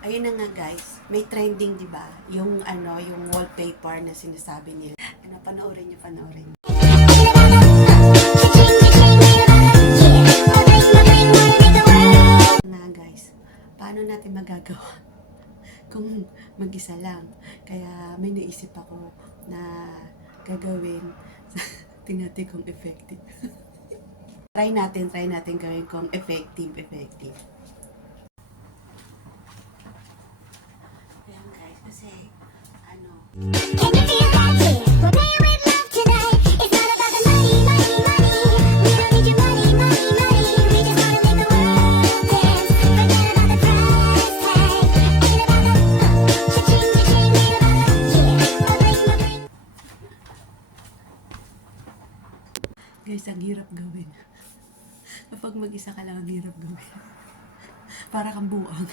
Ayun na nga guys, may trending 'di ba? Yung ano, yung wallpaper na sinasabi niya. Ano panoorin niyo, panoorin. Na guys, paano natin magagawa kung mag-isa lang? Kaya may naisip ako na gagawin. Tingnan natin kung effective. try natin, try natin gawin kung effective, effective. Ayan guys, kasi ano, guys, ang hirap gawin. Kapag mag-isa ka lang, ang hirap gawin. Para kang buang.